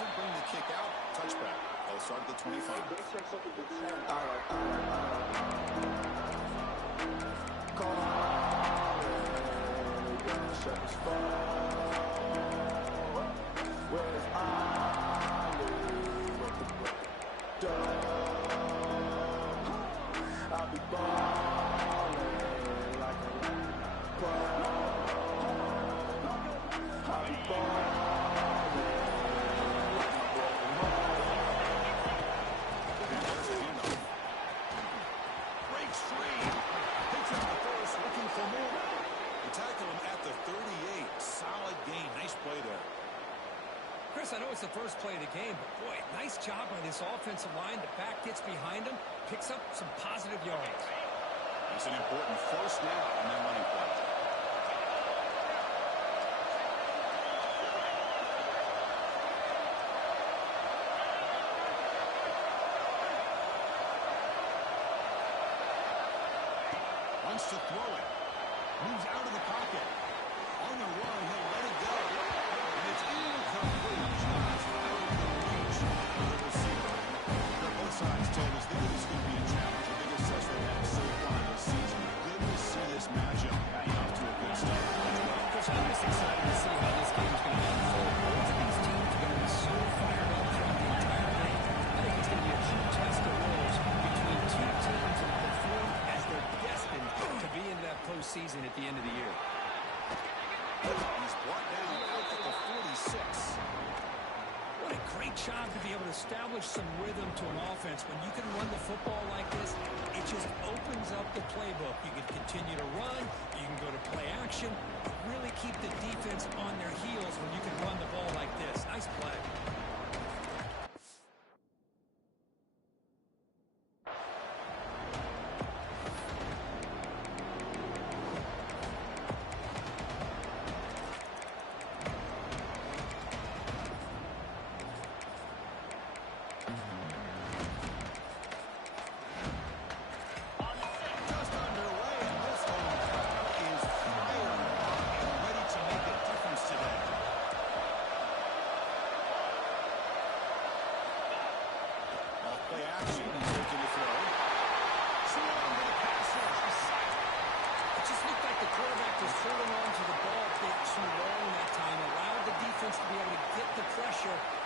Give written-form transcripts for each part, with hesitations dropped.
doesn't bring the kick out. Touchback. They'll start at the 25. Chris, I know it's the first play of the game, but boy, nice job by this offensive line. The back gets behind him, picks up some positive yards. It's an important first down on that running play. Wants to throw it. Moves out of the pocket. On the run, he'll let it go. And it's incomplete. Just out of the reach of the receiver. Both sides told us they knew this could be a challenge. The biggest test they have so far this season. Good to see this matchup getting off to a good start. Chris, I'm just excited to see how this game's going to unfold. Both of these teams are going to be so fired up throughout the entire game. I think it's going to be a true test of wills between two teams that perform as they're destined to be in that postseason at the end of the year. He's brought down out at the 46. What a great job to be able to establish some rhythm to an offense. When you can run the football like this, it just opens up the playbook. You can continue to run, you can go to play action, but really keep the defense on their heels when you can run the ball like this. Nice play.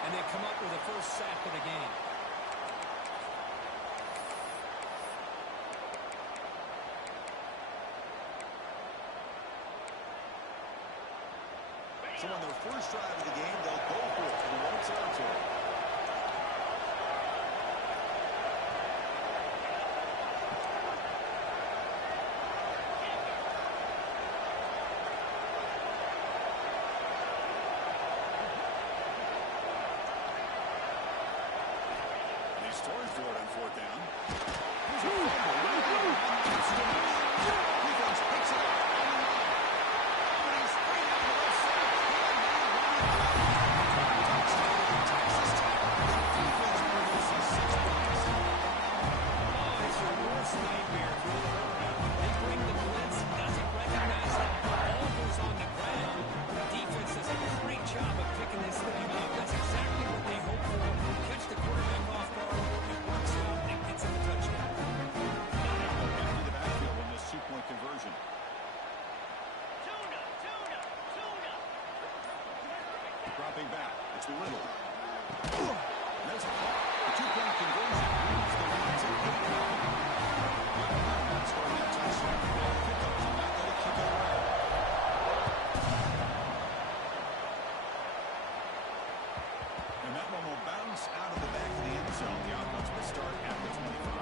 And they come up with the first sack of the game. So on their first drive of the game, they'll go for it in one territory. Story for it on fourth down. Here's a fumble. Defense picks it up on the line. And he's free on the left side. Touchdown, Texas Tech. The defense produces 6 points. Oh, it's your worst nightmare. They bring the blitz, doesn't recognize that the ball goes on the ground. The defense does a great job of picking this thing up. That's exactly what they hope for. Catch the quarterback off guard. Conversion. Dropping back. It's Little. There's a call. The 2-point conversion leads the lead to 8-0. Scoring that touchdown. Pickup to not let it kick it away. And that one will bounce out of the back of the end zone. The offense will start at the 25.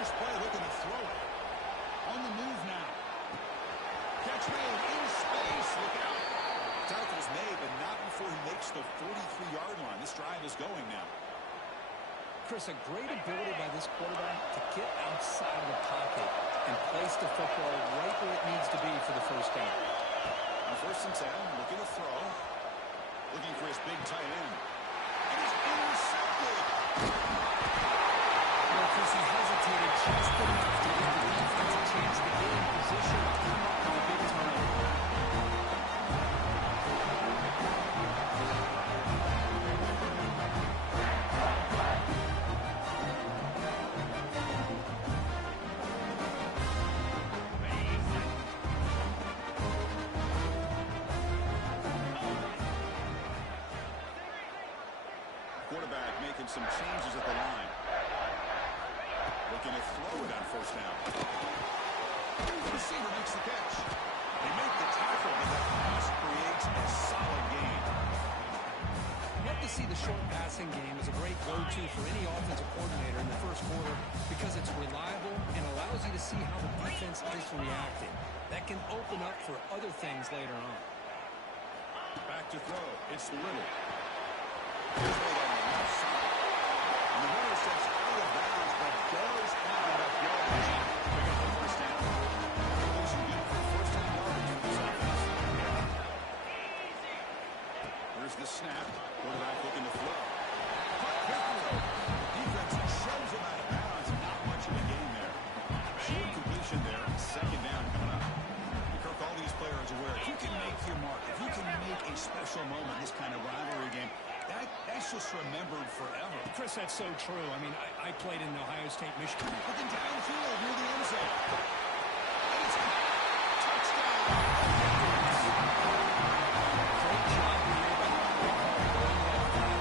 First play looking to throw it. On the move now. Catch made in space. Look out. Tackle's made, but not before he makes the 43-yard line. This drive is going now. Chris, a great ability by this quarterback to get outside of the pocket and place the football right where it needs to be for the first down. On 1st and 10, looking to throw. Looking for his big tight end. It is intercepted. Well, Chris, he hesitated just enough to give the defense a chance to get in position to come up with a big turnover. Quarterback making some changes at the line. Looking to throw it on 1st down. The receiver makes the catch. They make the tackle, but that pass creates a solid gain. Love to see the short passing game as a great go-to for any offensive coordinator in the first quarter because it's reliable and allows you to see how the defense is reacting. That can open up for other things later on. Back to throw. It's Little. Here's Little on the left side. And the runner steps out of bounds, but does have enough yardage to pick up the 1st down. What does he do for 1st down yardage for this offense? Here's the snap. Quarterback looking to throw. Defense shoves him out of bounds. Not much of a gain there. Short completion there. 2nd down coming up. Kirk, all these players aware, if you can make your mark, if you can make a special moment in this kind of rivalry game, that's just remembered forever. Chris, that's so true. I mean, I played in Ohio State, Michigan. Looking downfield near the end zone. And it's touchdown. Great job here by the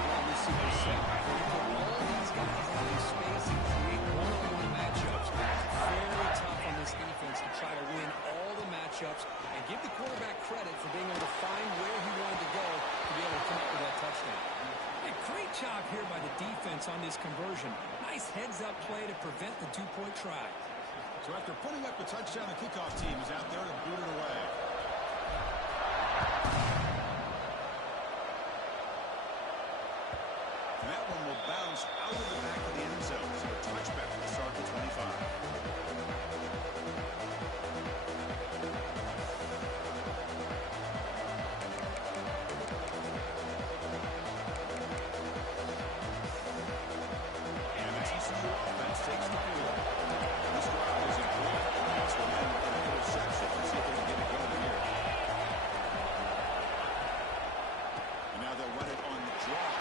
wide receiver set. They put all these guys out in space and create one-on-one matchups. Very tough on this defense to try to win all the matchups and give the quarterback credit for being able to find where he wanted to go to be able to come up with that touchdown. A great job here by the defense on this conversion. Nice heads-up play to prevent the two-point try. So after putting up the touchdown, the kickoff team is out there to boot it away. And that one will bounce out of the back of the end zone. So a touchback to start the 25. Takes the field. This drive is included. That's the man with an interception. Let's see if they can get it going here. And now they'll run it on the draw.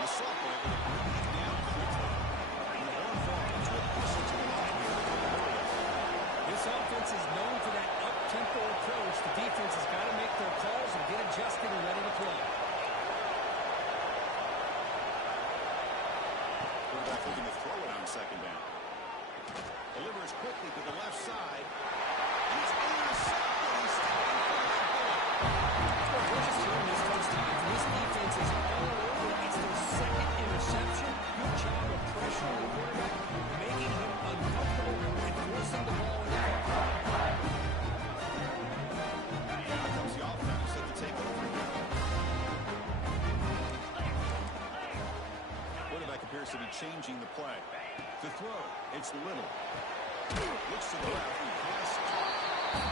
The sophomore able to bring it down quickly. And the horn falls with hustle to the line here. This offense is known for that up-tempo approach. The defense has got to make their calls and get adjusted and ready to play. Quarterback looking to throw it on 2nd down. Delivers quickly to the left side. He's intercepted. He's stepping for that ball. We're just hearing this first time. This defense is all over. It's their 2nd interception. Good job of pressuring the quarterback, making him uncomfortable, and forcing the ball in the cover. Now comes the offense set to take over here. Quarterback appears to be changing the play. To throw, it's Little. Looks to the left and pass.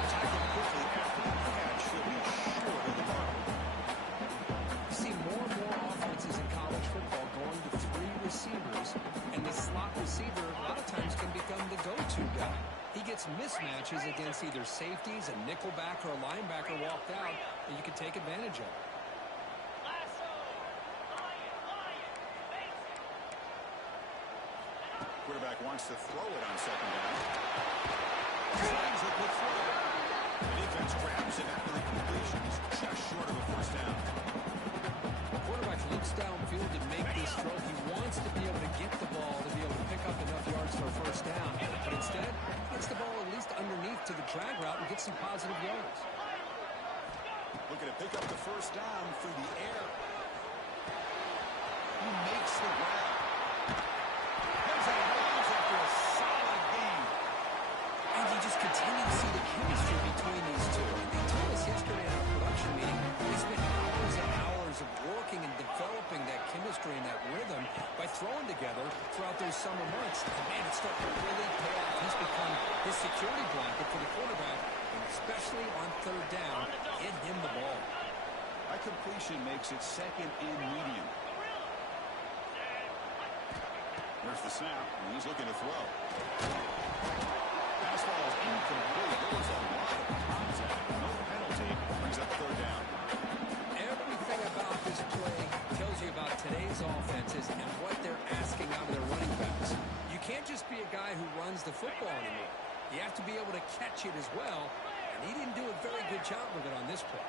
Tackled quickly after the catch. He'll be short of the mark. You see more and more offenses in college football going to 3 receivers, and the slot receiver a lot of times can become the go-to guy. He gets mismatches against either safeties, a nickelback, or a linebacker walked out that you can take advantage of. Quarterback wants to throw it on 2nd down. Slides it with throw. The defense grabs it after the completion. He's just short of a 1st down. The quarterback looks downfield to make this throw. He wants to be able to get the ball to be able to pick up enough yards for a 1st down. But instead, gets the ball at least underneath to the drag route and get some positive yards. Looking to pick up the 1st down through the air. He makes the grab. Comes out of bounds after a solid gain. And you just continue to see the chemistry between these two. They told us yesterday in our production meeting they spent hours and hours of working working and developing that chemistry and that rhythm by throwing together throughout those summer months. And man, it's starting to really pay off. He's become his security blanket for the quarterback, and especially on third down, get him the ball. That completion makes it second and medium. There's the snap, and he's looking to throw. Fastball is incomplete. There was a lot of contact. No penalty. Brings up third down. Everything about this play tells you about today's offenses and what they're asking out of their running backs. You can't just be a guy who runs the football anymore. You have to be able to catch it as well, and he didn't do a very good job with it on this play.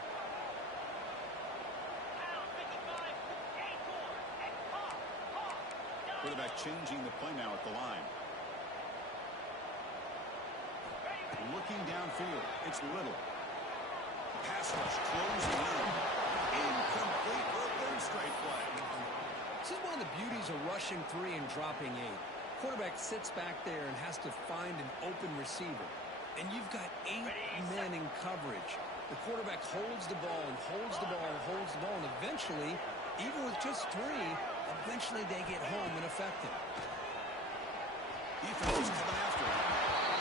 Quarterback changing the play now at the line. Looking downfield. It's Little. Pass rush closing in. Incomplete for a third straight play. This is one of the beauties of rushing 3 and dropping 8. Quarterback sits back there and has to find an open receiver. And you've got 8 men in coverage. The quarterback holds the ball and holds the ball and holds the ball, and eventually, even with just 3, eventually they get home and affect him. Defense is coming after him.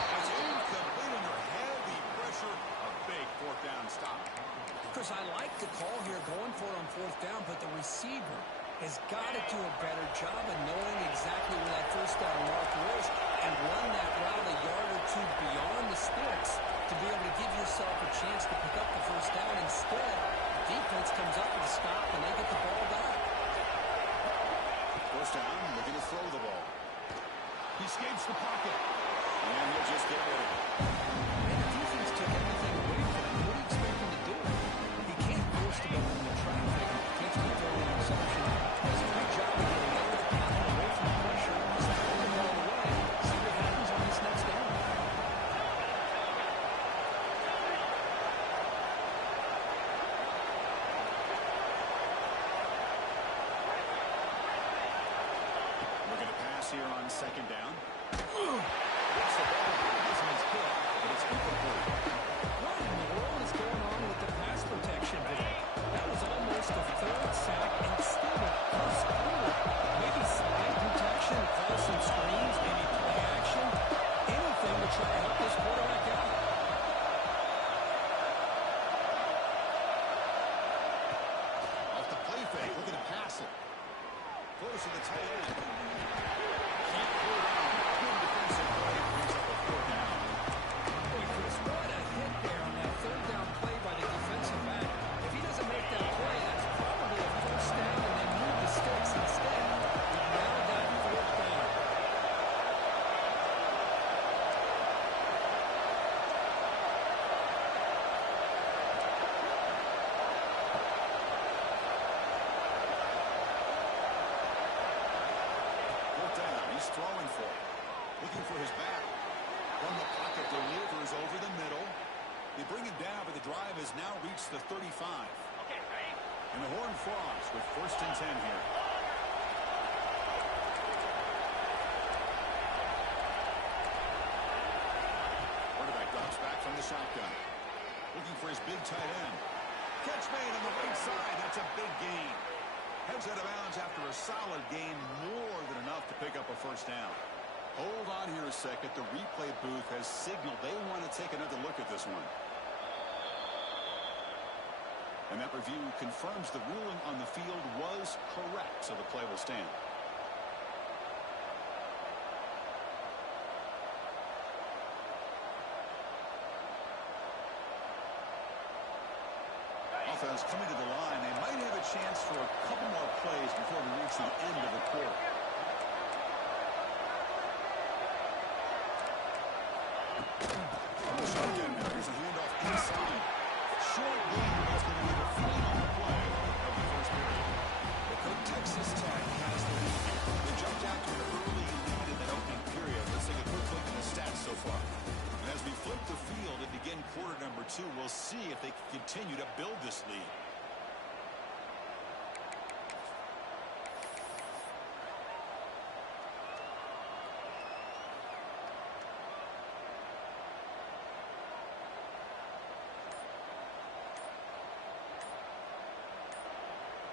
That's incomplete under heavy pressure. A big fourth down stop. Chris, I like the call here going for it on fourth down, but the receiver has got to do a better job of knowing exactly where that first down marker is and run that route a yard or 2 beyond the sticks to be able to give yourself a chance to pick up the first down. Instead, the defense comes up with a stop and they get the ball back. First down, looking to throw the ball. He escapes the pocket. And he'll just get rid of it. Man, the defense took everything away from him. What do you expect him to do? He can't force the ball into traffic. Can't throw an interception. Does a great job of getting out of the pocket, away from the pressure, just throwing the ball away. See what happens on this next down. Looking to pass here on second down. Gets the ball. Heisman's hit, but it's incomplete. What in the world is going on with the pass protection today? That was almost a third sack instead of first quarter. Maybe slide protection, call some screens, maybe play action. Anything to try to help this quarterback out. Off the play fake, looking to pass it. Close to the tight end. Can't pull down. Good defensive play. Brings up a fourth down. Boy, Chris, what a hit there on that third down play by the defensive back. If he doesn't make that play, that's probably a first down, and they move the sticks instead. We've now got fourth down. Fourth down. He's throwing for it. Looking for his back. From the pocket, delivers over the middle. They bring him down, but the drive has now reached the 35. And the Horned Frogs with first and 10 here. Quarterback drops back from the shotgun. Looking for his big tight end. Catch made on the right side. That's a big gain. Heads out of bounds after a solid gain, more than enough to pick up a first down. Hold on here a second. The replay booth has signaled they want to take another look at this one. And that review confirms the ruling on the field was correct, so the play will stand. Offense coming to the line. They might have a chance for a couple more plays before we reach the end of the quarter. From the shotgun now, here's a handoff inside. Short gain, that's going to be the final play of the first period. The Texas Tech has the lead. They jumped out to an early lead in that opening period. Let's take a quick look at the stats so far. And as we flip the field and begin quarter number 2, we'll see if they can continue to build this lead.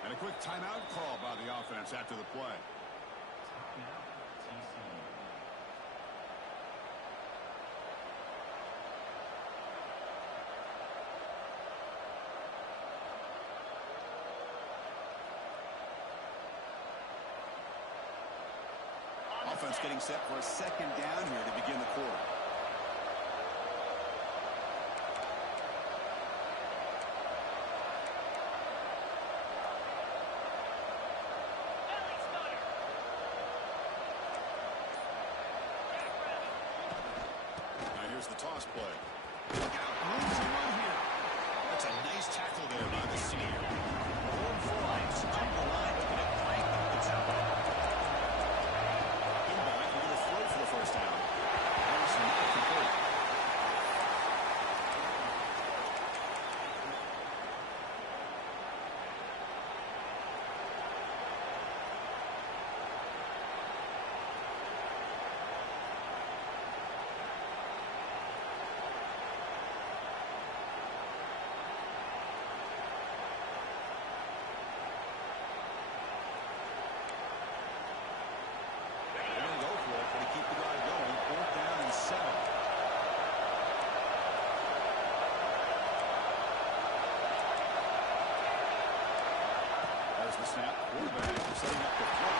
And a A quick timeout call by the offense after the play. Offense getting set for a second down here to begin the quarter. Now here's the toss play. Look out, room to run here. That's a nice tackle there by the senior. Home flies up the line, looking at Frank. It's out. For the first down. That was not complete. Snap, quarterback setting up the throw.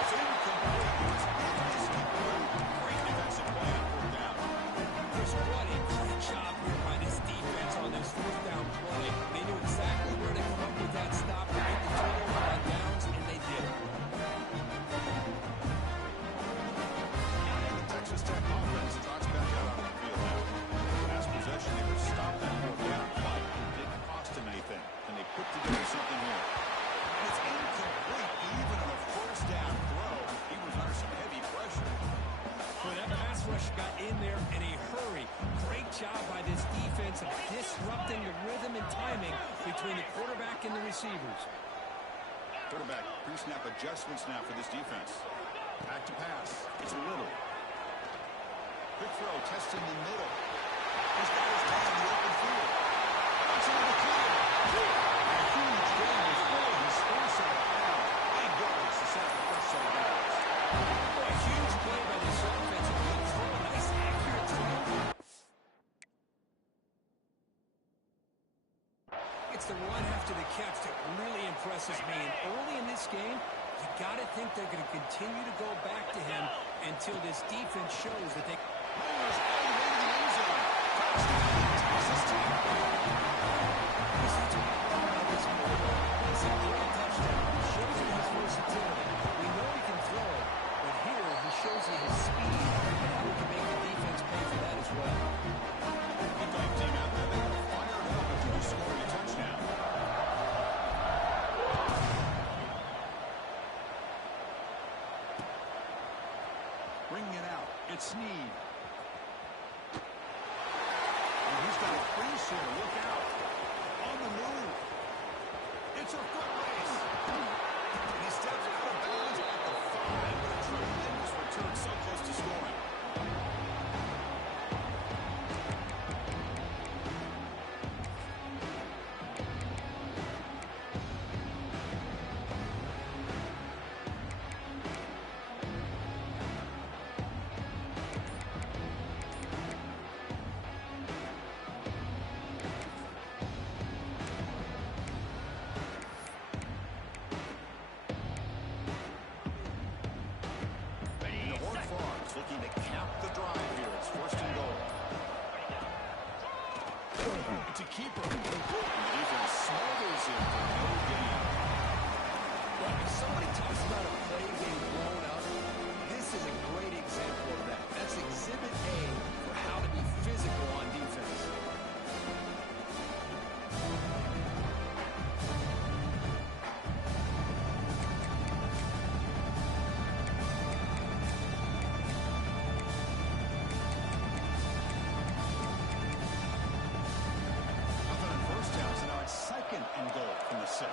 It's incomplete. Great defensive play on fourth down. Chris, what a great job here by this defense on this fourth down play. They knew exactly where to come up with that stop to get the turnover on downs, and they did. The Texas Tech offense trots back out on the field now. Last possession, they were stopped that fourth down play. Didn't cost them anything, and they put together something here. It's incomplete, even on a first down throw. He was under some heavy pressure. Well, that pass rush got in there in a hurry. Great job by this defense of disrupting the rhythm and timing between the quarterback and the receivers. Quarterback pre-snap adjustments now for this defense. Back to pass. It's Little. Quick throw, testing the middle. He's got his man in the open field. It's on the clear. A huge gain before he scores out of bounds. Big yards to set the first set of downs. A huge play by this offensive team. Throw a nice accurate throw. It's the run after the catch that really impresses me. And early in this game, you got to think they're going to continue to go back to him until this defense shows that they... Rolls all the way to the end zone. Touchdown, Texas Tech. It's a great touchdown. It shows you his versatility. We know he can throw it, but here he shows you his speed and how he can make the defense pay for that as well. Kickoff team out there. They got fired up after just scoring a touchdown. Bringing it out. It's Snead. And he's got a crease here. Look out. On the move. It's a foot race. And he steps out of bounds at the 5. What a tremendous return. So close to scoring. Looking to cap the drive here. It's first and goal. It's a keeper. And the defense smothers him for no gain. Well, if somebody talks about a play being blown up, this is a great example of that. That's exhibit A for how to be physical on defense. And goal from the 6.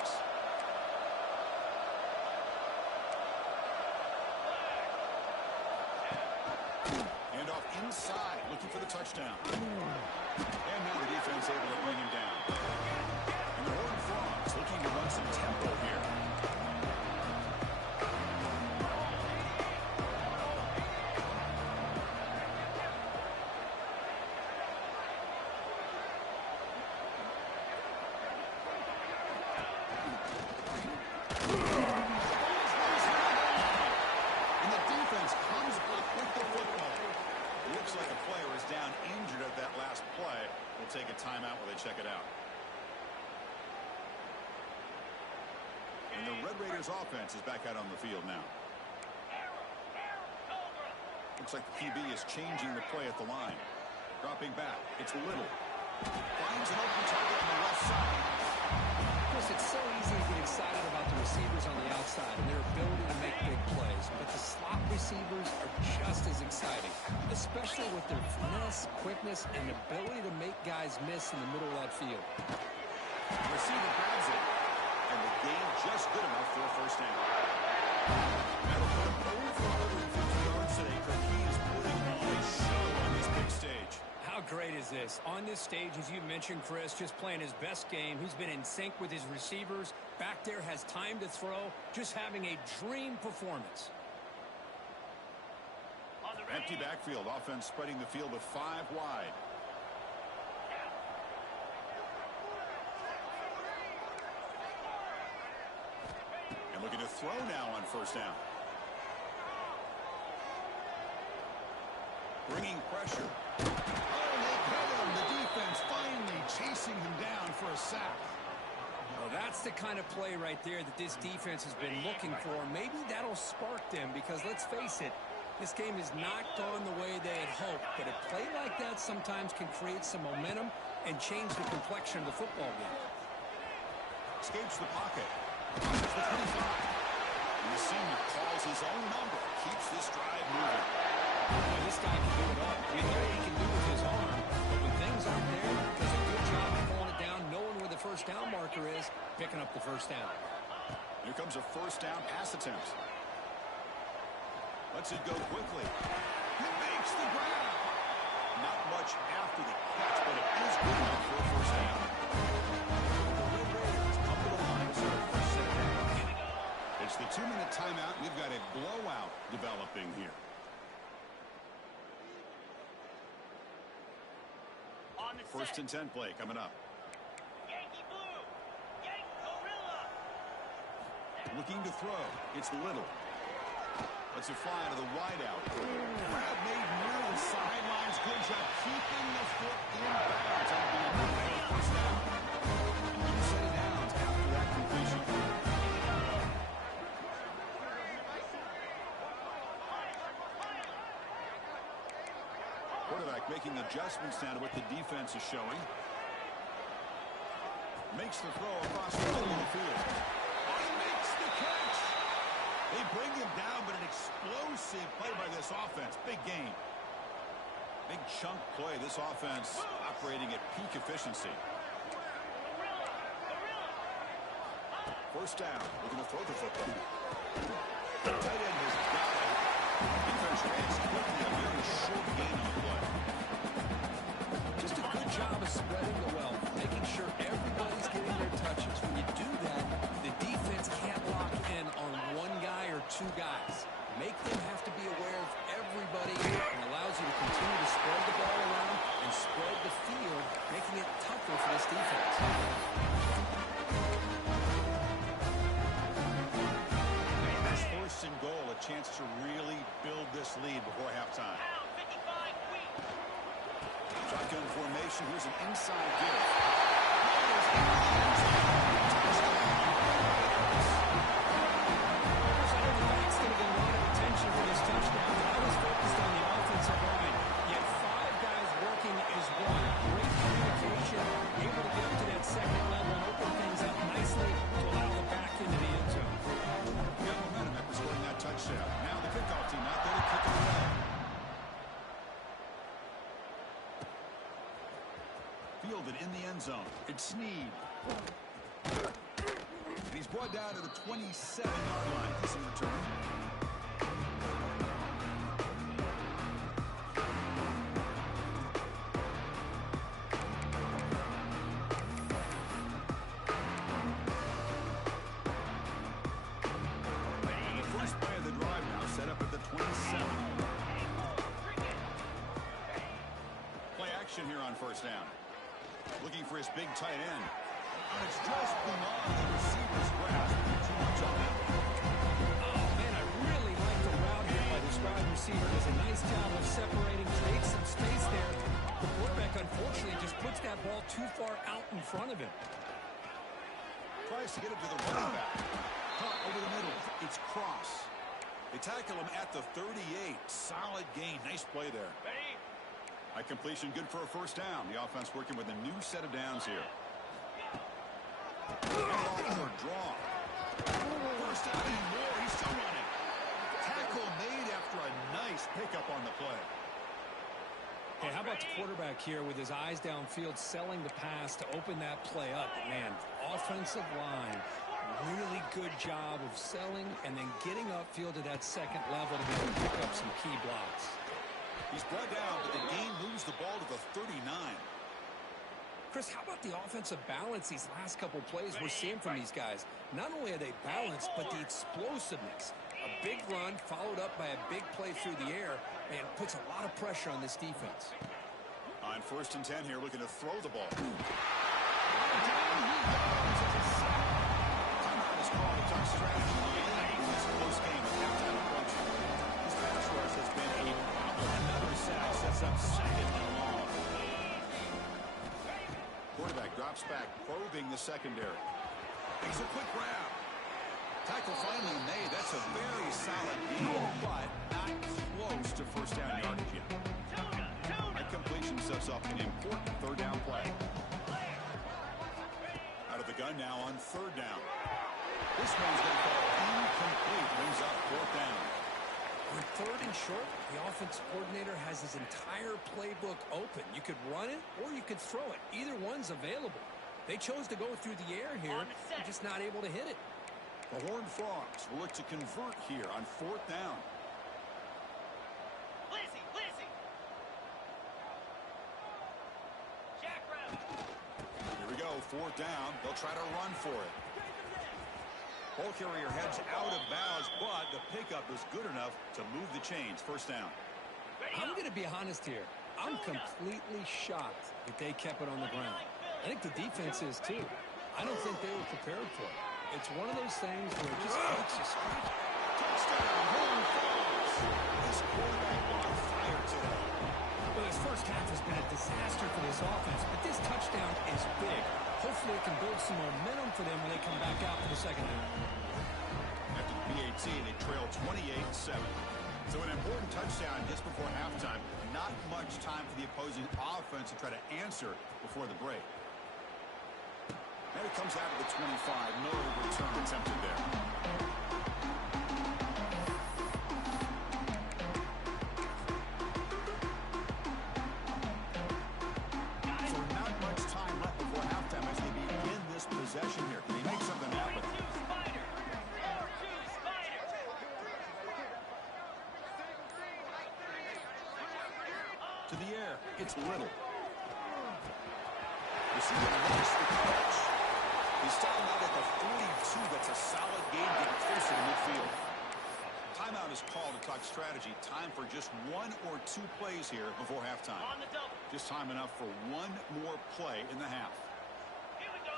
And off inside, looking for the touchdown. And now the defense able to bring him down. And the Horned Frogs looking to run some tempo here. Red Raiders offense is back out on the field now. Looks like the QB is changing the play at the line. Dropping back. It's Little. Finds an open target on the left side. Chris, it's so easy to get excited about the receivers on the outside and their ability to make big plays. But the slot receivers are just as exciting, especially with their finesse, quickness, and ability to make guys miss in the middle of that field. The receiver grabs it, and the gain just good enough for a first down. That'll put him over 150 yards today. Kirk, he is putting on a show on this big stage. How great is this? On this stage, as you mentioned, Chris, just playing his best game. He's been in sync with his receivers. Back there, has time to throw. Just having a dream performance. Empty backfield. Offense spreading the field with 5 wide. And looking to throw now on first down. Bringing pressure. The defense finally chasing him down for a sack. Well, that's the kind of play right there that this defense has been looking for. Maybe that'll spark them because, let's face it, this game has not gone the way they had hoped. But a play like that sometimes can create some momentum and change the complexion of the football game. Escapes the pocket. Crosses the 25. And the senior calls his own number. Keeps this drive moving. Well, this guy can do it all. We know what he can do with his arm. But when things aren't there, does a good job of pulling it down, knowing where the first down marker is, picking up the first down. Here comes a first down pass attempt. Lets it go quickly. He makes the grab. Not much after the catch, but it is good enough for a first down. The Red Raiders up to the line to start first set of downs. It's the 2-minute timeout. We've got a blowout developing here. First and 10 play coming up. Yankee Blue. Yankee Gorilla. Looking to throw. It's Little. Lets it fly to the wideout. Grab made near the sidelines. Good job keeping the foot in bounds. That'll be a first down. And you set it down after that completion. Quarterback making adjustments now to what the defense is showing. Makes the throw across the middle of the field. He makes the catch. They bring him down, but an explosive play by this offense. Big game. Big chunk play. This offense operating at peak efficiency. First down. Looking to throw the football. The tight end has got it. Defense reacts quickly. A very short gain on the play. Just a good job of spreading the wealth, making sure everybody's getting their touches. When you do that, the defense can't lock in on one guy or two guys. Make them have to be aware of everybody and allows you to continue to spread the ball around and spread the field, making it tougher for this defense. First and goal, a chance to really build this lead before halftime. Shotgun formation. Here's an inside give. That's going to get a lot of attention for this touchdown. I was focused on the offensive line. Yet 5 guys working as one. Great communication, able to get up to that second level and open things up nicely to allow them back into the end zone. Got momentum after scoring that touchdown. Now the kickoff team out there to kick it away. Fielded in the end zone. It's Snead. And he's brought down to the 27-yard line. This in return. First play of the drive now set up at the 27. Play action here on first down. Looking for his big tight end. And it's just beyond the receiver's grasp. Too much on that. Oh, man, I really like the route here by this wide receiver. Does a nice job of separating, creates some space there. The quarterback, unfortunately, just puts that ball too far out in front of him. Tries to get it to the running back. Caught tackle him at the 38. Solid gain. Nice play there. Ready? A completion good for a first down. The offense working with a new set of downs here. Or draw. First down and more. He's still running. Tackle made after a nice pickup on the play. Hey, how about the quarterback here with his eyes downfield selling the pass to open that play up? Man, offensive line, really good job of selling and then getting upfield to that second level to be able to pick up some key blocks. He's brought down, but the game moves the ball to the 39. Chris, how about the offensive balance these last couple plays we're seeing from these guys? Not only are they balanced, but the explosiveness. A big run followed up by a big play through the air, and puts a lot of pressure on this defense. On 1st and 10 here, looking to throw the ball. Timeout is called to talk strategy in this close game with halftime approaching. This pass rush has been a problem. Another sack sets up 2nd and long. Quarterback drops back, probing the secondary. Makes a quick grab. Tackle finally made. That's a very solid deal, but not close to first down yardage yet. That completion sets up an important 3rd down play. Out of the gun now on 3rd down. This one's going to fall incomplete. Brings up 4th down. On 3rd and short, the offensive coordinator has his entire playbook open. You could run it or you could throw it. Either one's available. They chose to go through the air here. They're just not able to hit it. The Horned Frogs will look to convert here on 4th down. Lizzie. Jackrabbit. Here we go, 4th down. They'll try to run for it. Ball carrier heads out of bounds, but the pickup is good enough to move the chains. First down. I'm going to be honest here. I'm completely shocked that they kept it on the ground. I think the defense is too. I don't think they were prepared for it. It's one of those things where it just makes you scratch. Touchdown, Horned Frogs. This quarterback on fire today. Well, this first half has been a disaster for this offense, but this touchdown is big. Hopefully it can build some momentum for them when they come back out for the second half. After the PAT, they trail 28-7. So an important touchdown just before halftime. Not much time for the opposing offense to try to answer before the break. And it comes out of the 25. No return attempted there. So not much time left before halftime as they begin this possession here. Can they make something happen? To the air. It's Little. Receiver makes the catch. He's starting out at the 42. That's a solid gain getting closer to midfield. Timeout is called to talk strategy. Time for just 1 or 2 plays here before halftime. On the double. Just time enough for 1 more play in the half. Here we go.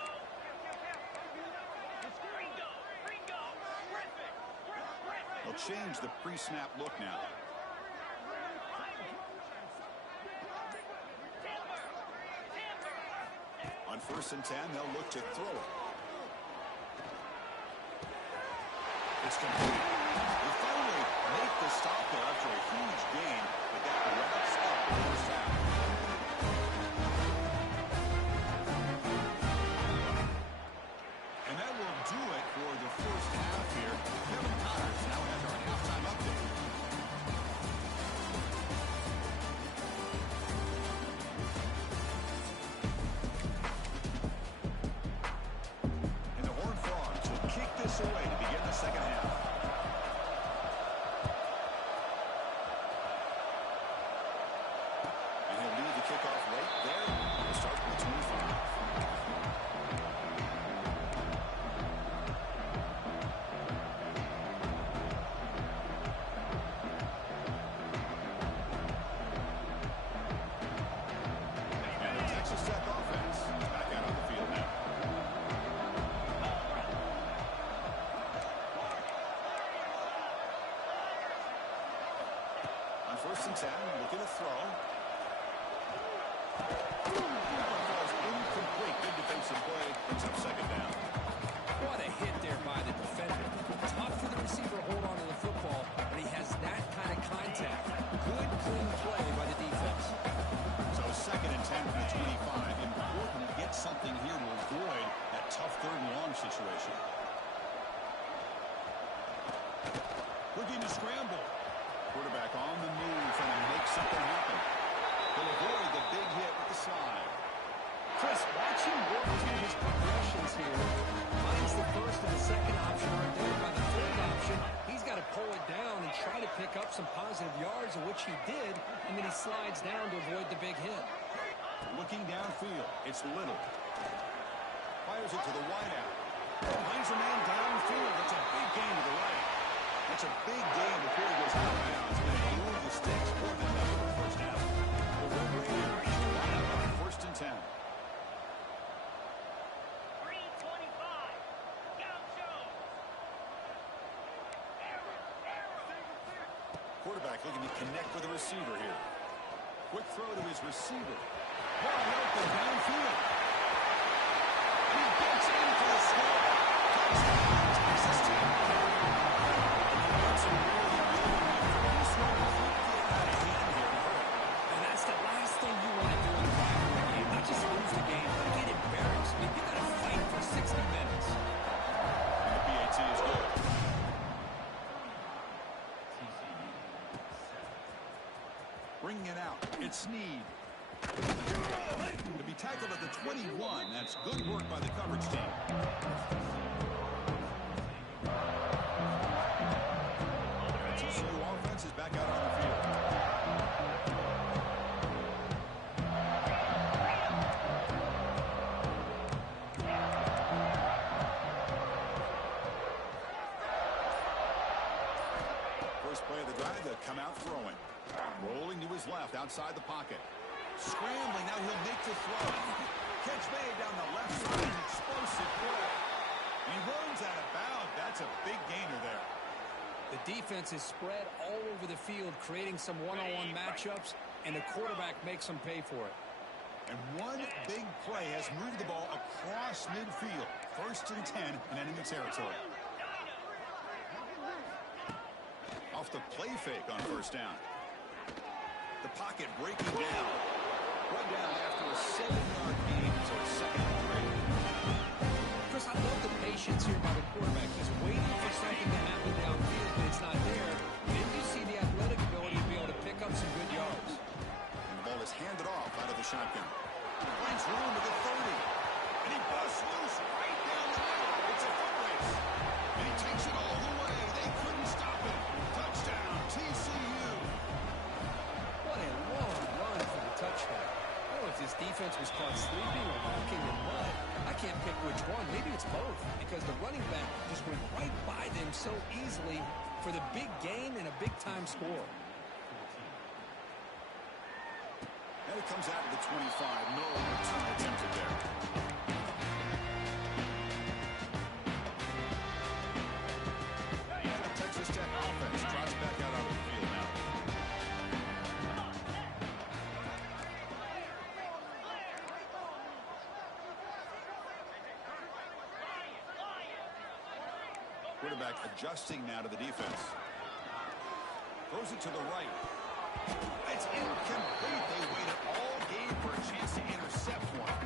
Ringo. Griffin. They'll change the pre-snap look now. On 1st and 10, they'll look to throw it. It's complete. They finally make the stop there after a huge gain, but that wraps up the first half. And that will do it for the first half here. Kevin Connors now has our halftime update. Away to begin the second half. And he'll lead the kickoff right there. We'll start with 25. And the Texas Tech offense is back out on the field now. On 1st and 10, looking to throw. That one falls incomplete. Good defensive play. Brings up 2nd down. What a hit there by the defender. Tough for the receiver to hold on to the football, but he looking to scramble. Quarterback on the move trying to make something happen. He'll avoid the big hit with the slide. Chris, watch him work through his progressions here. Finds the first and the second option aren't there. By the third option, he's got to pull it down and try to pick up some positive yards, which he did, and then he slides down to avoid the big hit. Looking downfield, it's Little. Fires it to the wideout. Brings a man downfield. That's a big gain to the right. That's a big gain before he goes out of bounds. And he moved the sticks more than enough for the first down. The Red Raiders line up on 1st and 10. Green 25. Gaucho. Quarterback looking to connect with the receiver here. Quick throw to his receiver. Wide open downfield. And he gets in for the score. Touchdown, Texas Tech. And the Reds are really building from this one. Get out of hand here. And that's the last thing you want to do in a rivalry game. Not just lose the game, but get embarrassed. I mean, you got to fight for 60 minutes. And the PAT is good. Bringing it out. It's Snead. To be tackled at the 21. That's good work by the coverage team. TCU offense is back out on the field. First play of the drive, they'll come out throwing. Rolling to his left outside the pocket. Scrambling, now he'll make the throw. Catch made down the left side, an explosive play. He runs out of bounds. That's a big gainer there. The defense is spread all over the field, creating some one-on-one matchups, and the quarterback makes them pay for it. And one big play has moved the ball across midfield. 1st and 10 in enemy territory. Off the play fake on 1st down. The pocket breaking down. Right down after a 7-yard gain, so it's 2nd and 3. Chris, I love the patience here by the quarterback. He's waiting for something to happen downfield, but it's not there. Then you see the athletic ability to be able to pick up some good yards. And the ball is handed off out of the shotgun. Finds room to the 30. And he busts loose right down the middle. It's a foot race. And he takes it all the way. They couldn't stop him. Touchdown, TCU. What a long run for the touchdown. I don't know if this defense was caught sleeping or walking in mud. I can't pick which one. Maybe it's both, because the running back just went right by them so easily for the big gain and a big-time score. And it comes out to the 25. No return attempted there. And the Texas Tech offense drops back out onto the field now. Quarterback adjusting now to the defense. Throws it to the right. It's incomplete. They waited all game for a chance to intercept one.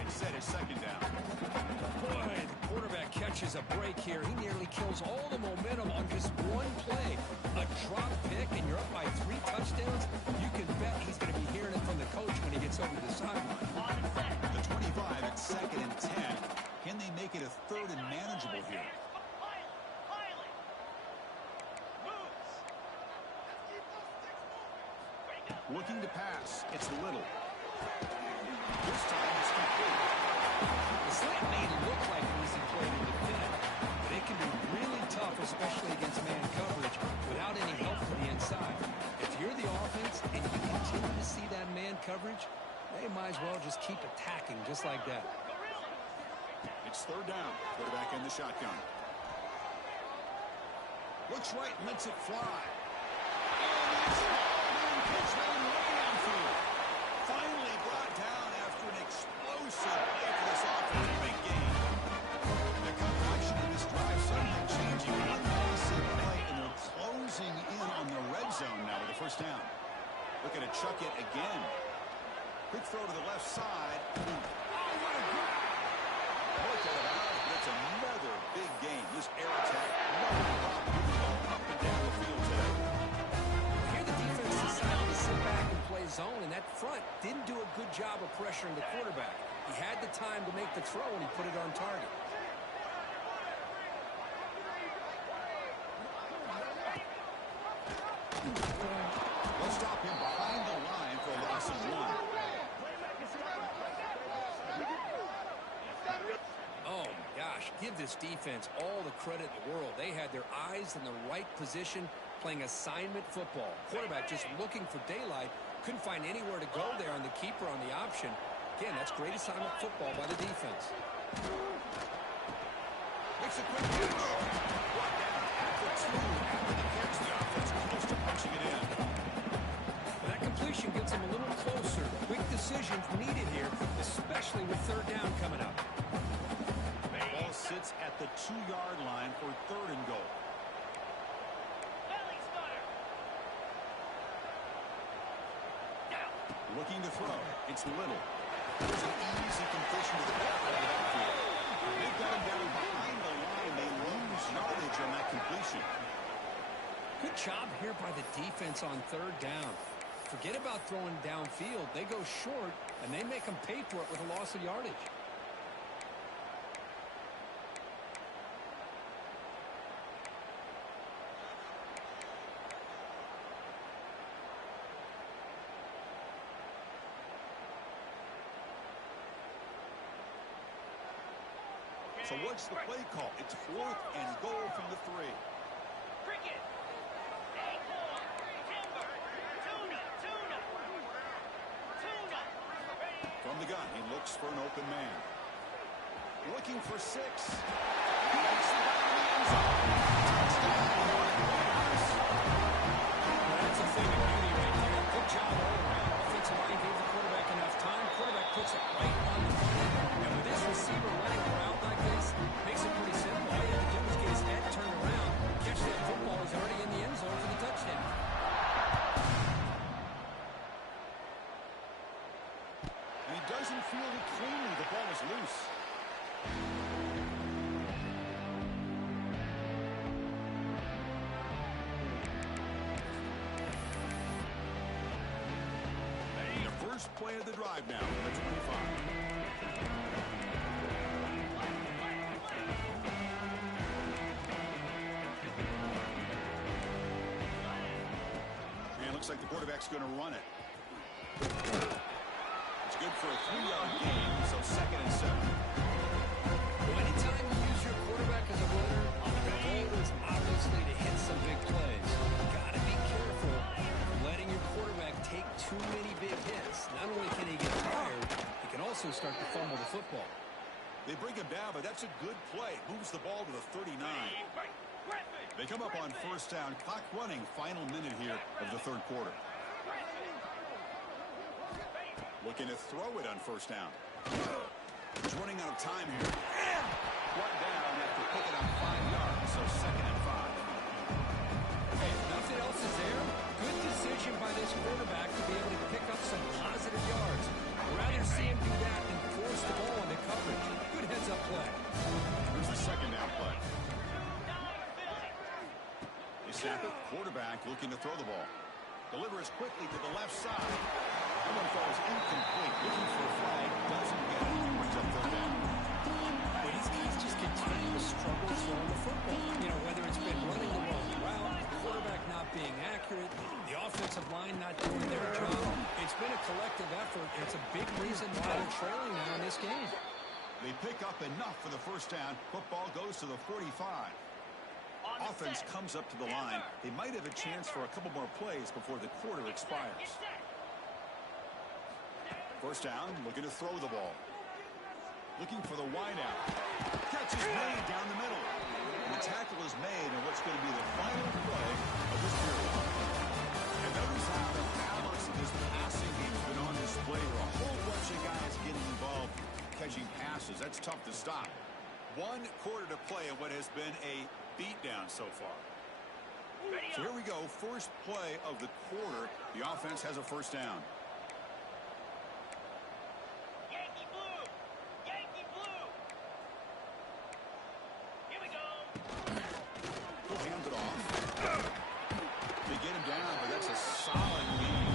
Instead, it's 2nd down. Boy, the quarterback catches a break here. He nearly kills all the momentum on just one play. A drop pick, and you're up by 3 touchdowns. You can bet he's going to be hearing it from the coach when he gets over the sideline. The 25 at 2nd and 10. Can they make it a 3rd and manageable here? Looking to pass. It's Little. This time it's complete. The slant may look like an easy play to defend, but it can be really tough, especially against man coverage, without any help to the inside. If you're the offense and you continue to see that man coverage, they might as well just keep attacking just like that. It's 3rd down. Quarterback in the shotgun. Looks right, lets it fly. And it's pitch down way downfield. Finally brought down after an explosive play for this offense. Big gain. The complexion of this drive suddenly changing. One massive play, and they're closing in on the red zone now with the 1st down. Looking to chuck it again. Quick throw to the left side. Oh, what a grab. Look at it out, but it's another big game. This air attack, no problem. Up and down the field. pressuring the quarterback. He had the time to make the throw, and he put it on target. Let's stop him behind the line for a loss of 1. Oh, my gosh. Give this defense all the credit in the world. They had their eyes in the right position, playing assignment football. Quarterback just looking for daylight. Couldn't find anywhere to go there on the keeper on the option. Again, that's great assignment football by the defense. Makes a quick catch. Brought down at the 2 after the catch. The offense close to punching it in. That completion gets him a little closer. Quick decisions needed here, especially with third down coming up. Ball sits at the 2-yard line for 3rd and goal. Belly stutter. Down. Looking to throw. It's Little. There's an easy completion to the back of the backfield. They've got him down behind the line. They lose yardage on that completion. Good job here by the defense on third down. Forget about throwing downfield. They go short, and they make them pay for it with a loss of yardage. So what's the play call? It's 4th and goal from the 3. Cricket. Acorn. Timber. Tuna. Tuna. Tuna. From the gun, he looks for an open man. Looking for 6. He makes the down in the end zone. That's a thing of beauty right there. Good job all around. Offensive line gave the quarterback enough time. Quarterback puts it right on the money. And with this receiver running around like this, makes it pretty simple. All you have to do is get his head turned around, catch that football. He's already in the end zone for the touchdown. And he doesn't field it cleanly. The ball is loose. The first play of the drive now from the 25. Looks like the quarterback's going to run it. It's good for a 3-yard gain, so 2nd and 7. Well, anytime you use your quarterback as a runner, the goal is obviously to hit some big plays. Got to be careful letting your quarterback take too many big hits. Not only can he get tired, he can also start to fumble the football. They bring him down, but that's a good play. Moves the ball to the 39. They come up on 1st down. Clock running. Final minute here of the 3rd quarter. Looking to throw it on 1st down. He's running out of time here. And brought down after picking up 5 yards, so 2nd and 5. Hey, if nothing else is there, good decision by this quarterback to be able to pick up some positive yards. I'd rather see him do that than force the ball into coverage. Good heads-up play. Here's the 2nd down play. They snap it. Quarterback looking to throw the ball. Delivers quickly to the left side. That one falls incomplete. Looking for a flag. Doesn't get it. He brings up 3rd down. But these guys just continue to struggle throwing the football. You know, whether it's been running the wrong route, the quarterback not being accurate, the offensive line not doing their job. It's been a collective effort, and it's a big reason why they're trailing now in this game. They pick up enough for the 1st down. Football goes to the 45. Offense comes up to the line. They might have a chance for a couple more plays before the quarter expires. 1st down, looking to throw the ball. Looking for the wideout. Catch is made down the middle. And the tackle is made on what's going to be the final play of this period. And notice how the balance of this passing game has been on display with a whole bunch of guys getting involved catching passes. That's tough to stop. 1 quarter to play in what has been a beatdown so far. So here we go. First play of the quarter. The offense has a 1st down. Yankee blue. Yankee blue. Here we go. He'll hand it off. They get him down, but that's a solid lead.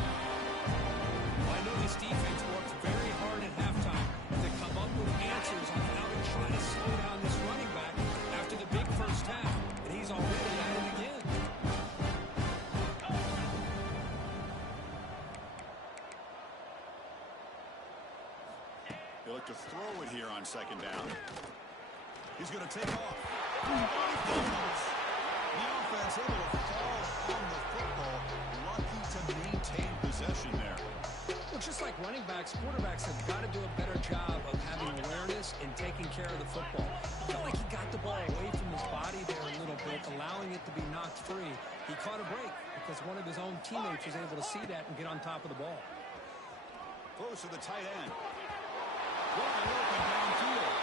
Well, I know this defense worked very hard look to throw it here on second down. He's going to take off. The offense able to fall on the football. Lucky to maintain possession there. Well, just like running backs, quarterbacks have got to do a better job of having awareness and taking care of the football. I felt like he got the ball away from his body there a little bit, allowing it to be knocked free. He caught a break because one of his own teammates was able to see that and get on top of the ball. Close to the tight end. Wide open downfield.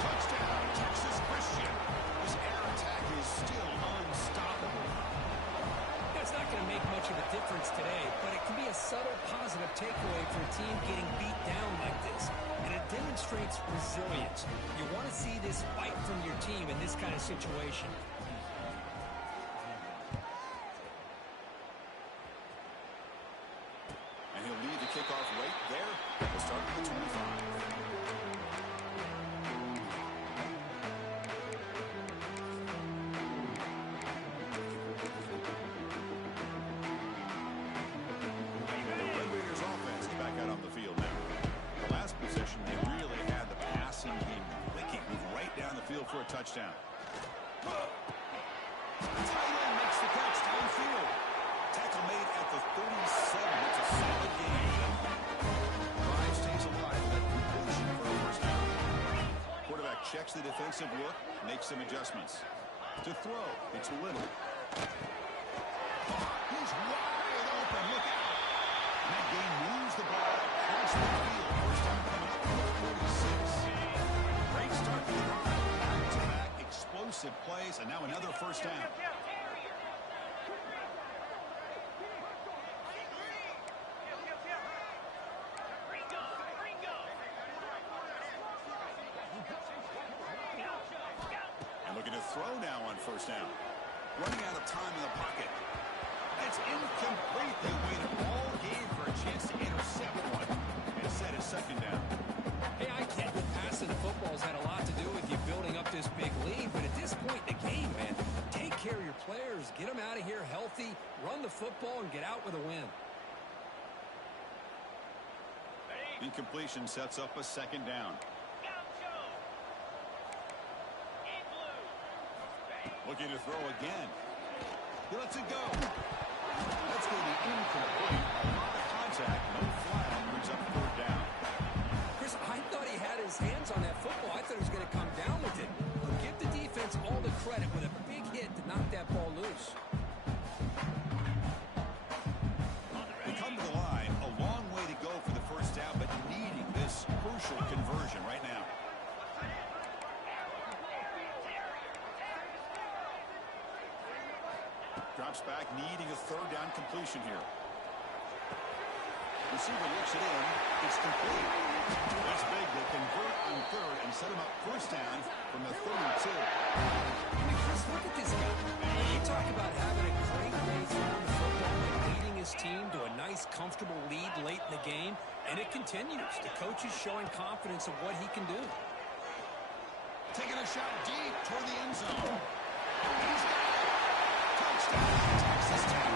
Touchdown, Texas Christian. This air attack is still unstoppable. That's not going to make much of a difference today, but it can be a subtle positive takeaway for a team getting beat down like this. And it demonstrates resilience. You want to see this fight from your team in this kind of situation. And he'll lead the kickoff right there. We'll start at the 25. For a touchdown. The tight end makes the catch downfield. Tackle made at the 37. It's a solid game. Drive stays alive. That completion for a first down. Quarterback checks the defensive look, makes some adjustments. To throw, it's Little. He's wide open. Look out. And that game moves the ball across the field. First down coming up for 46. Great start to the drive. Explosive plays, and now another first down. And looking to throw now on first down. Running out of time in the pocket. That's incomplete. They waited all game for a chance to intercept one. And set his second down. Hey, I get that passing the football's had a lot to do with you building up this big lead, but at this point in the game, man, take care of your players, get them out of here healthy, run the football, and get out with a win. Incompletion sets up a second down. Looking to throw again. He lets it go. That's going to be incomplete. A lot of contact, no flag, brings up third down. Chris, I thought he had his hands on that football. I thought he was going to come down with it. But give the defense all the credit with a big hit to knock that ball loose. They come to the line, a long way to go for the first down, but needing this crucial conversion right now. Drops back, needing a third down completion here. Receiver looks it in. It's complete. That's big. They convert on third and set him up first down from the 32. I mean, Chris, look at this guy. You talk about having a great day throwing the football and leading his team to a nice, comfortable lead late in the game, and it continues. The coach is showing confidence of what he can do. Taking a shot deep toward the end zone. He's got it. Touchdown, Texas Tech.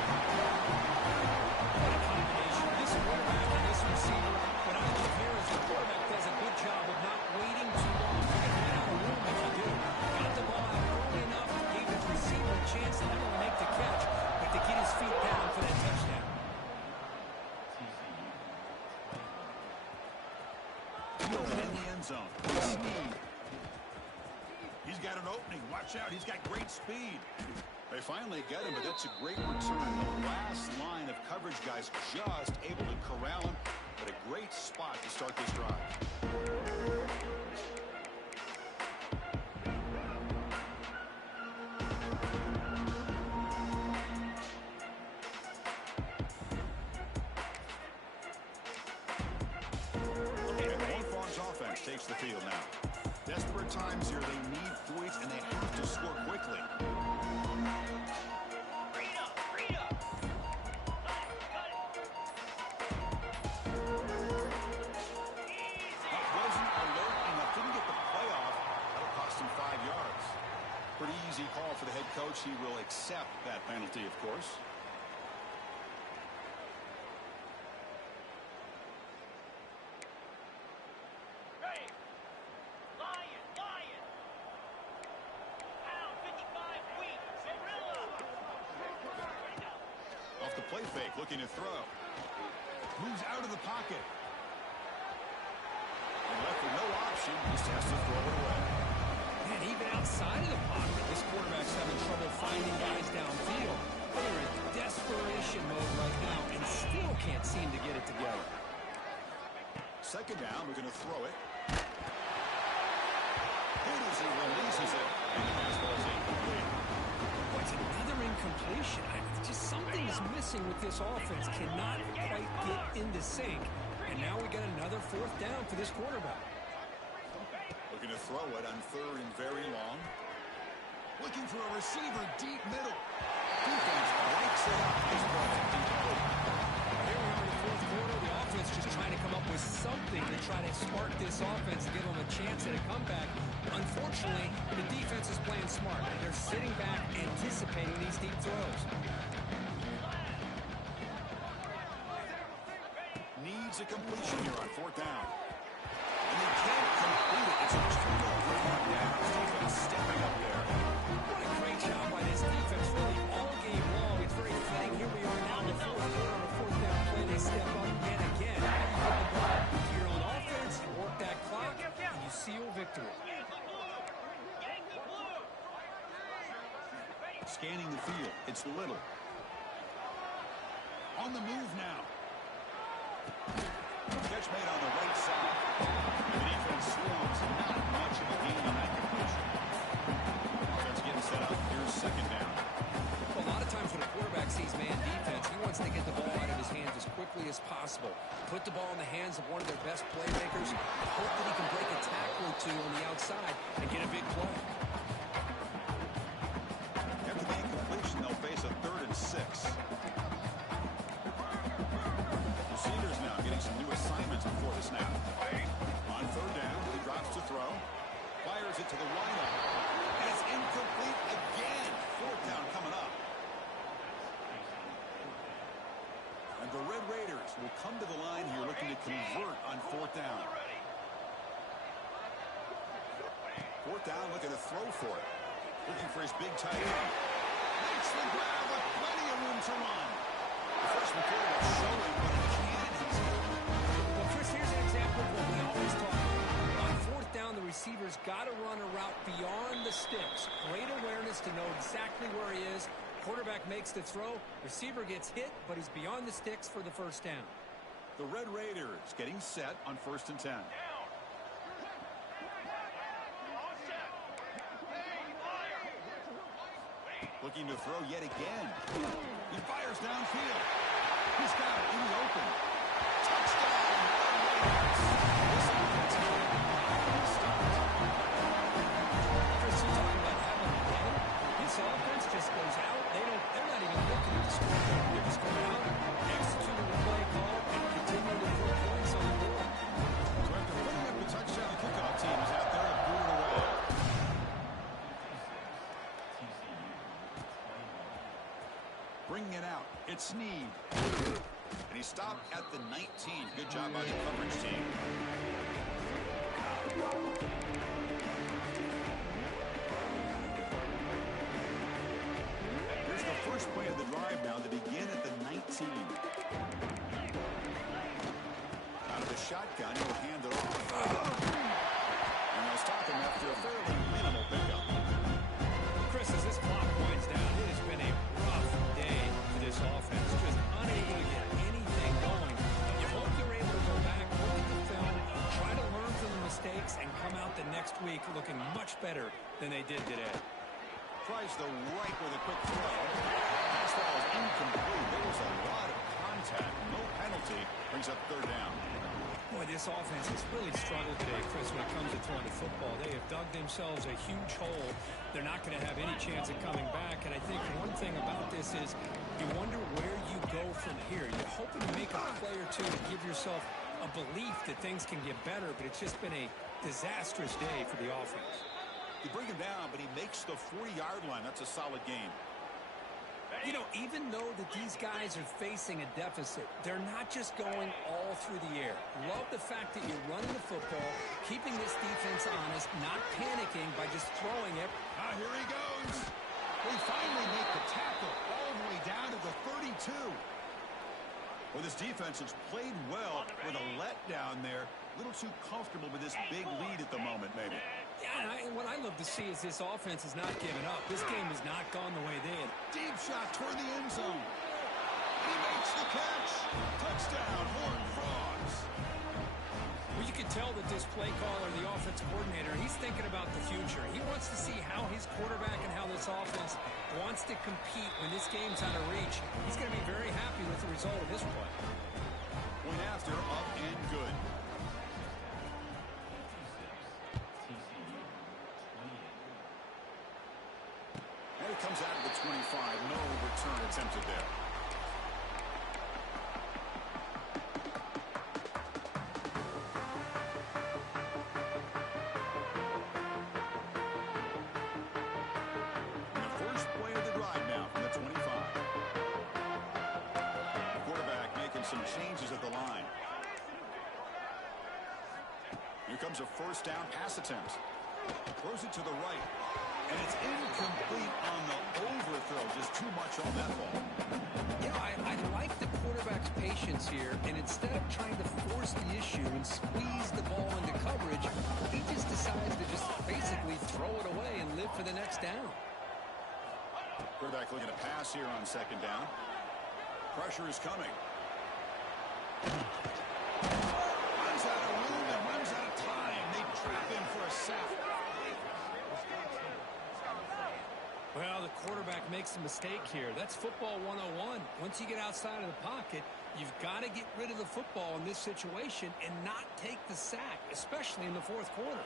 This quarterback and this receiver, what I love here is the quarterback does a good job of not waiting too long to get out of room if you do. Got the ball out early enough, gave his receiver a chance to not only make the catch, but to get his feet down for that touchdown. Open in the end zone. He's got an opening. Watch out. He's got great speed. They finally get him, but that's a great return. The last line of coverage guys just able to corral him, but a great spot to start this drive. And Farms offense takes the field now. Desperate times here. They need points, and they have to score quickly. Pretty easy call for the head coach. He will accept that penalty, of course. the play fake, looking to throw. Moves out of the pocket. And left with no option, just has to throw it away. And even outside of the pocket, this quarterback's having trouble finding guys downfield. They're in desperation mode right now and still can't seem to get it together. Second down, we're going to throw it. Good as he releases it, and the pass ball is incomplete. What's another incompletion? Just something's missing with this offense. Cannot quite get into sync. And now we got another fourth down for this quarterback. Looking to throw it on third and very long. Looking for a receiver deep middle. Defense breaks it up. This ball incomplete. Here we are in the fourth quarter. The offense just trying to come up with something to try to spark this offense and give them a chance at a comeback. Unfortunately, the defense is playing smart. They're sitting back, anticipating these deep throws. Needs a completion here on fourth down. And they can't complete it. It's a turnover. Yeah, defense stepping up there. What a great job by this defense, really, all game long. It's very fitting. Here we are now in the fourth quarter on a fourth down play. They step up yet again. You put the ball to your own offense, you work that clock, and you seal victory. Scanning the field. It's Little. On the move now. Catch made on the right side. The defense slows. Not much of a gain on that completion. Offense getting set up. Here's second down. Well, a lot of times when a quarterback sees man defense, he wants to get the ball out of his hands as quickly as possible. Put the ball in the hands of one of their best playmakers. Hope that he can break a tackle or two on the outside and get a big play. After the incompletion, they'll face a 3rd and 6. Receivers now getting some new assignments before the snap. On third down, he drops to throw. Fires it to the wideout. And it's incomplete again. Fourth down coming up. And the Red Raiders will come to the line here looking to convert on fourth down. Fourth down, looking to throw for it. Looking for his big tight end. Makes the grab with plenty of room to run. The freshman quarterback showing what he can. Well, Chris, here's an example of what we always talk about. On fourth down, the receiver's got to run a route beyond the sticks. Great awareness to know exactly where he is. Quarterback makes the throw. Receiver gets hit, but he's beyond the sticks for the first down. The Red Raiders getting set on 1st and 10. Looking to throw yet again. He fires downfield. He's got it in the open. Touchdown! This offense has been stopped. Chris, you talking about having a game? This offense just goes out. They're not even looking at the scoreboard. They're just going out, executing the play call, and continuing to put points on the board. So after putting up the touchdown, the kickoff team is out there and booted away. Bringing it out. It's Snead. And he stopped at the 19. Good job by the coverage team. Here's the first play of the drive now to begin at the 19. Out of the shotgun, he'll hand it off. And they'll stop him after a fairly minimal pickup. Chris, as this clock winds down, it has been a rough day for this offense. Just unable to get anything going. You hope they're able to go back, look at the film, try to learn from the mistakes, and come out the next week looking much better than they did today. Tries the right with a quick throw. Pass ball is incomplete. There was a lot of contact. No penalty. Brings up third down. Boy, this offense has really struggled today, Chris, when it comes to throwing the football. They have dug themselves a huge hole. They're not going to have any chance of coming back. And I think one thing about this is you wonder where you go from here. You're hoping to make a play or two to give yourself a belief that things can get better, but it's just been a disastrous day for the offense. You bring him down, but he makes the 40-yard line. That's a solid game. You know, even though that these guys are facing a deficit, they're not just going all through the air. Love the fact that you're running the football, keeping this defense honest, not panicking by just throwing it. Here he goes. They finally make the tackle all the way down to the 32. Well, this defense has played well with a letdown there. A little too comfortable with this big lead at the moment, maybe. Yeah, and what I love to see is this offense has not given up. This game has not gone the way they had. Deep shot toward the end zone. He makes the catch. Touchdown, Horned Frogs. Well, you can tell that this play caller, the offense coordinator, he's thinking about the future. He wants to see how his quarterback and how this offense wants to compete when this game's out of reach. He's going to be very happy with the result of this play. Point after, up and good. And it comes out of the 25. No return attempted there. Changes at the line. Here comes a first down pass attempt. Throws it to the right. And it's incomplete on the overthrow. Just too much on that ball. You know, I like the quarterback's patience here. And instead of trying to force the issue and squeeze the ball into coverage, he just decides to just basically throw it away and live for the next down. Quarterback looking to pass here on second down. Pressure is coming. Runs out of room and runs out of time. They trap him for a sack. Well, the quarterback makes a mistake here. That's football 101. Once you get outside of the pocket, you've got to get rid of the football in this situation and not take the sack, especially in the fourth quarter.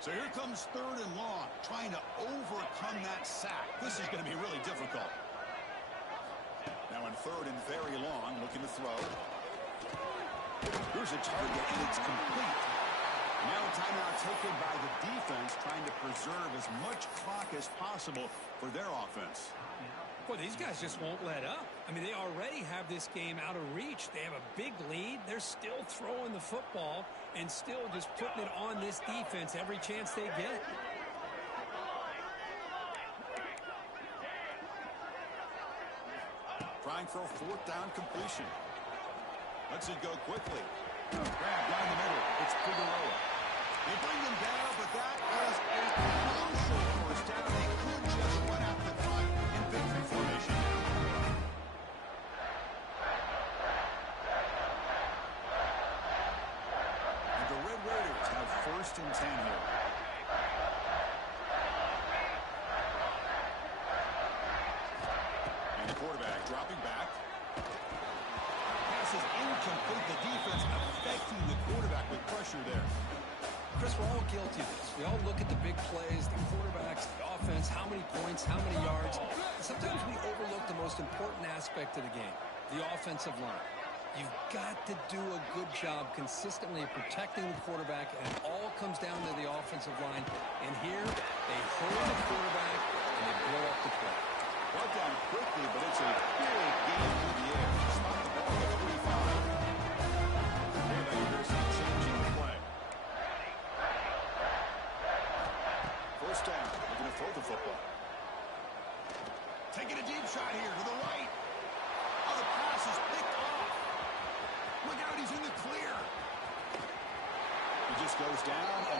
So here comes third and long, trying to overcome that sack. This is going to be really difficult. Now in third and very long, looking to throw. Here's a target, and it's complete. Now a timeout taken by the defense, trying to preserve as much clock as possible for their offense. Boy, these guys just won't let up. I mean, they already have this game out of reach. They have a big lead. They're still throwing the football and still just putting it on this defense every chance they get. Trying for a fourth down completion. Lets it go quickly. Grab down the middle. It's Figueroa. They bring them down, but that is a crucial first down. They could just run out the clock in victory formation now. And the Red Raiders have first and 10 here. And the quarterback dropping back. Pass is incomplete. The defense affecting the quarterback with pressure there. Chris, we're all guilty of this. We all look at the big plays, the quarterbacks, the offense, how many points, how many yards. Sometimes we overlook the most important aspect of the game, the offensive line. You've got to do a good job consistently of protecting the quarterback, and it all comes down to the offensive line. And here, they hold the quarterback, and they blow up the play. Brought down quickly, but it's a big game through the air. Spot the ball at 45. There's some changing the play. First down. Looking to throw the football. Taking a deep shot here to the right. Oh, the pass is picked off. Look out, he's in the clear. He just goes down, and